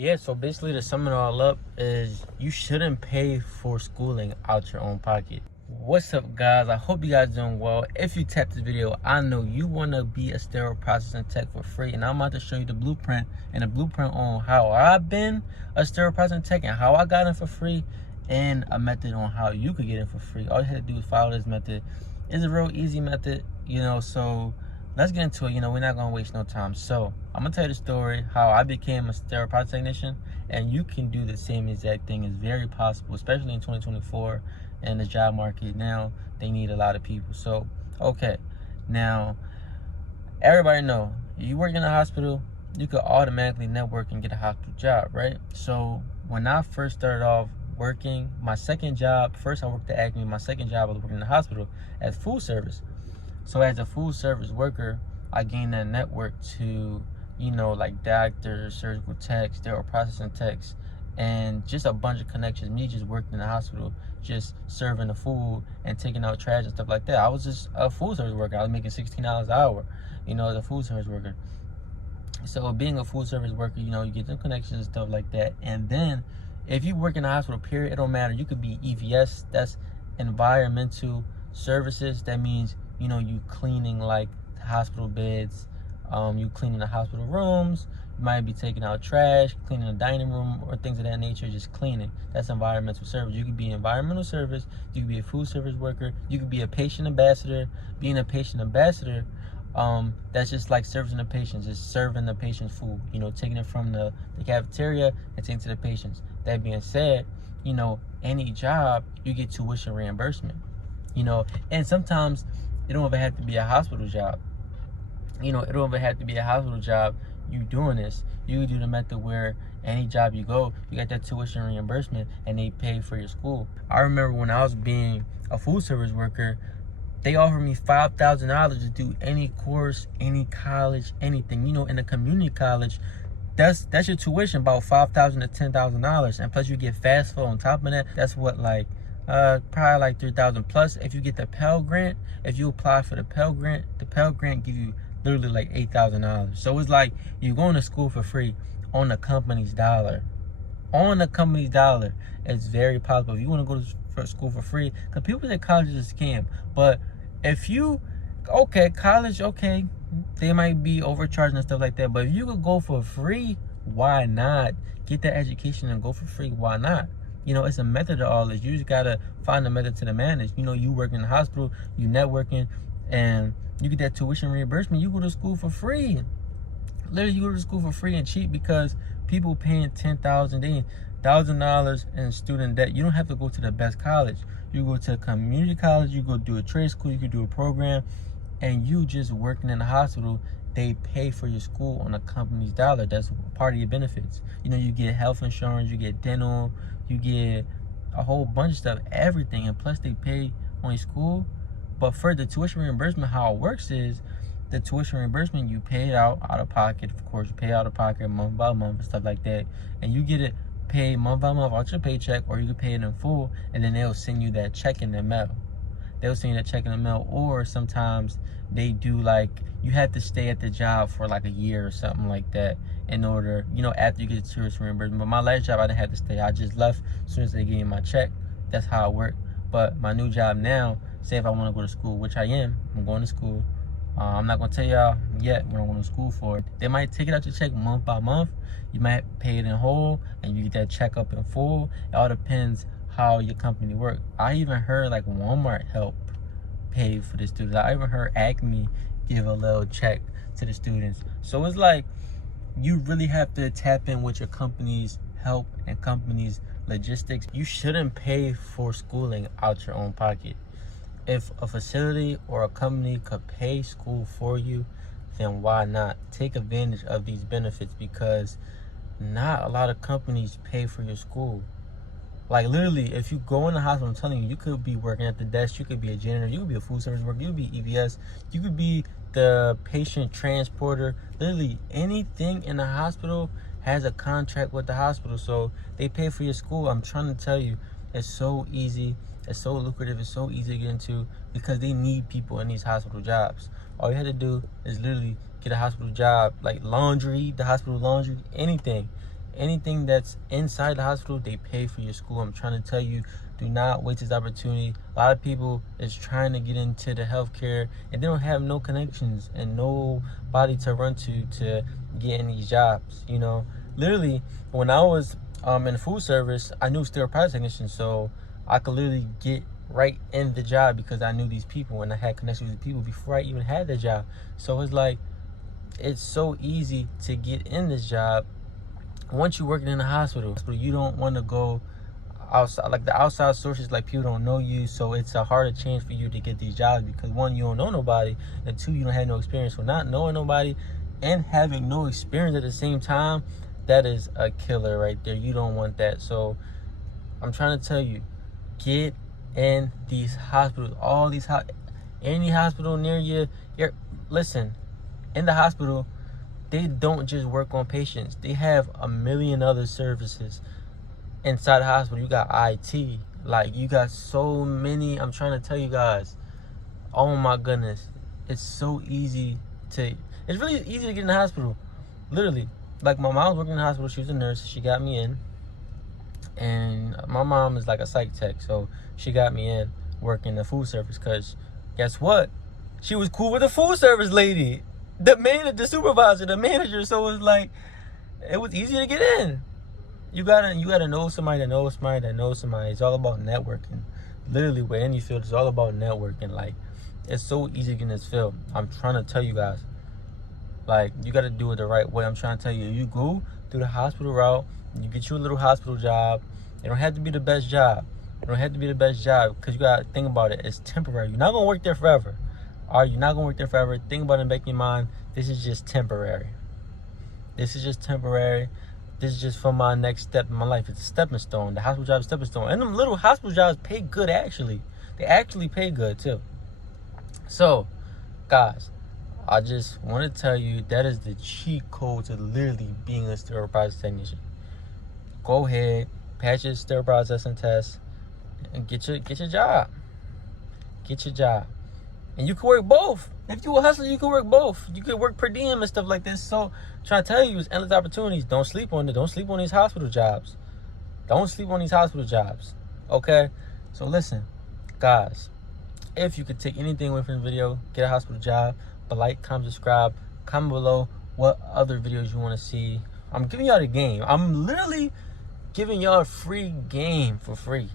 Yeah, so basically to sum it all up is you shouldn't pay for schooling out your own pocket. What's up, guys? I hope you guys doing well. If you tapped this video, I know you want to be a sterile processing tech for free, and I'm about to show you the blueprint on how I've been a sterile processing tech and how I got in for free, and a method on how you could get in for free. All you have to do is follow this method. It's a real easy method, so let's get into it. We're not gonna waste no time. So I'm gonna tell you the story how I became a sterile process technician, and you can do the same exact thing. It's very possible, especially in 2024 and the job market now. They need a lot of people. So okay, now everybody know you work in a hospital, you could automatically network and get a hospital job, right? So when I first started off working, my second job, first I worked at Acme, my second job I was working in the hospital as food service. So as a food service worker, I gained that network to, like doctors, surgical techs, sterile processing techs, and just a bunch of connections. Me just working in the hospital, just serving the food and taking out trash and stuff like that. I was just a food service worker. I was making $16 an hour, as a food service worker. So being a food service worker, you get them connections and stuff like that. And then if you work in the hospital, period, it don't matter. You could be EVS, that's environmental services. That means you cleaning like hospital beds, you cleaning the hospital rooms, you might be taking out trash, cleaning the dining room or things of that nature, just cleaning. That's environmental service. You could be environmental service, you could be a food service worker, you could be a patient ambassador. Being a patient ambassador, that's just like servicing the patients, just serving the patient's food, taking it from the cafeteria and taking it to the patients. That being said, any job, you get tuition reimbursement, and sometimes it don't even have to be a hospital job. It don't even have to be a hospital job. You doing this, you do the method where any job you go, you got that tuition reimbursement and they pay for your school. I remember when I was being a food service worker, they offered me $5,000 to do any course, any college, anything. In a community college, that's your tuition, about $5,000 to $10,000, and plus you get FAFSA on top of that. That's what, probably like $3,000 plus. If you get the Pell Grant, if you apply for the Pell Grant give you literally like $8,000. So it's like you're going to school for free on the company's dollar. On the company's dollar. It's very possible. If you want to go to school for free, because people say college is a scam, but if you, college, they might be overcharging and stuff like that, but if you could go for free, why not? Get that education and go for free, why not? It's a method to all this. You just gotta find a method to the madness. You work in the hospital, you networking, and you get that tuition reimbursement. You go to school for free. Literally, you go to school for free and cheap, because people paying $1,000 in student debt. You don't have to go to the best college. You go to a community college, you go do a trade school, you can do a program, and you just working in the hospital, they pay for your school on a company's dollar. That's part of your benefits. You get health insurance, you get dental, you get a whole bunch of stuff, everything, and plus they pay on your school. But for the tuition reimbursement, how it works is the tuition reimbursement, you pay it out of pocket. Of course, you pay out of pocket month by month and stuff like that, and you get it paid month by month out your paycheck, or you can pay it in full, and then they'll send you that check in the mail. They'll send you that check in the mail, or sometimes they do you have to stay at the job for like a year or something like that in order, after you get the tuition reimbursement. But my last job, I didn't have to stay. I just left as soon as they gave me my check. That's how it worked. But my new job now, say if I want to go to school, which I am, I'm going to school. I'm not going to tell y'all yet what I'm going to school for. They might take it out your check month by month. You might pay it in whole, and you get that check up in full. It all depends how your company works. I even heard Walmart help pay for the students. I even heard Acme give a little check to the students. So it's you really have to tap in with your company's help and company's logistics. You shouldn't pay for schooling out your own pocket. If a facility or a company could pay school for you, then why not? Take advantage of these benefits, because not a lot of companies pay for your school. Literally, if you go in the hospital, I'm telling you, you could be working at the desk, you could be a janitor, you could be a food service worker, you could be EVS, you could be the patient transporter. Literally, anything in the hospital has a contract with the hospital, so they pay for your school. I'm trying to tell you, it's so easy, it's so lucrative, it's so easy to get into, because they need people in these hospital jobs. All you had to do is literally get a hospital job, like laundry, the hospital laundry, anything. Anything that's inside the hospital, they pay for your school. I'm trying to tell you, do not waste this opportunity. A lot of people is trying to get into the healthcare and they don't have no connections and nobody to run to get in these jobs. You know, literally, when I was in the food service, I knew sterile process technician, so I could literally get right in the job because I knew these people and I had connections with people before I even had the job. So it's like, it's so easy to get in this job. Once you're working in the hospital, you don't want to go outside. Like the outside sources, like people don't know you, so it's a harder chance for you to get these jobs because one, you don't know nobody, and two, you don't have no experience. So not knowing nobody and having no experience at the same time, that is a killer right there. You don't want that. So I'm trying to tell you, get in these hospitals, all these any hospital near you. Listen, in the hospital, they don't just work on patients. They have a million other services inside the hospital. You got IT, like you got so many. I'm trying to tell you guys, oh my goodness, it's so easy it's really easy to get in the hospital. Literally, like my mom was working in the hospital. She was a nurse. She got me in. And my mom is like a psych tech, so she got me in working the food service because guess what? She was cool with the food service lady, the supervisor, the manager. So it was like, it was easy to get in. You gotta know somebody that knows somebody that knows somebody. It's all about networking. Literally, with any field, it's all about networking. Like, it's so easy to get in this field. I'm trying to tell you guys, like, you gotta do it the right way. I'm trying to tell you, you go through the hospital route, you get you a little hospital job. It don't have to be the best job. It don't have to be the best job because you gotta think about it. It's temporary. You're not gonna work there forever. All right, you're not gonna work there forever. Think about it and make your mind. This is just temporary. This is just temporary. This is just for my next step in my life. It's a stepping stone. The hospital job is a stepping stone. And them little hospital jobs pay good, actually. They actually pay good, too. So, guys, I just want to tell you that is the cheat code to literally being a sterile process technician. Go ahead, pass your sterile processing test, and get your job. Get your job. And you can work both. If you a hustler, you can work both. You can work per diem and stuff like this. So, I'm trying to tell you, it's endless opportunities. Don't sleep on it. Don't sleep on these hospital jobs. Don't sleep on these hospital jobs. Okay? So, listen, guys, if you could take anything away from the video, get a hospital job, but like, comment, subscribe, comment below what other videos you want to see. I'm giving y'all the game. I'm literally giving y'all a free game for free.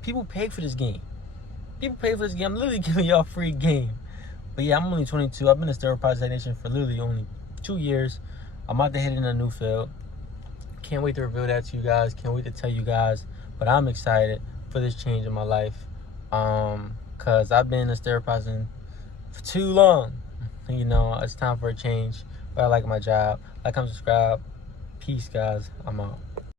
People pay for this game. People pay for this game. I'm literally giving y'all a free game. But yeah, I'm only 22. I've been a sterile process technician for literally only 2 years. I'm about to head in a new field. Can't wait to reveal that to you guys. Can't wait to tell you guys. But I'm excited for this change in my life. Because I've been a sterile processing for too long. You know, it's time for a change. But I like my job. Like, comment, subscribe. Peace, guys. I'm out.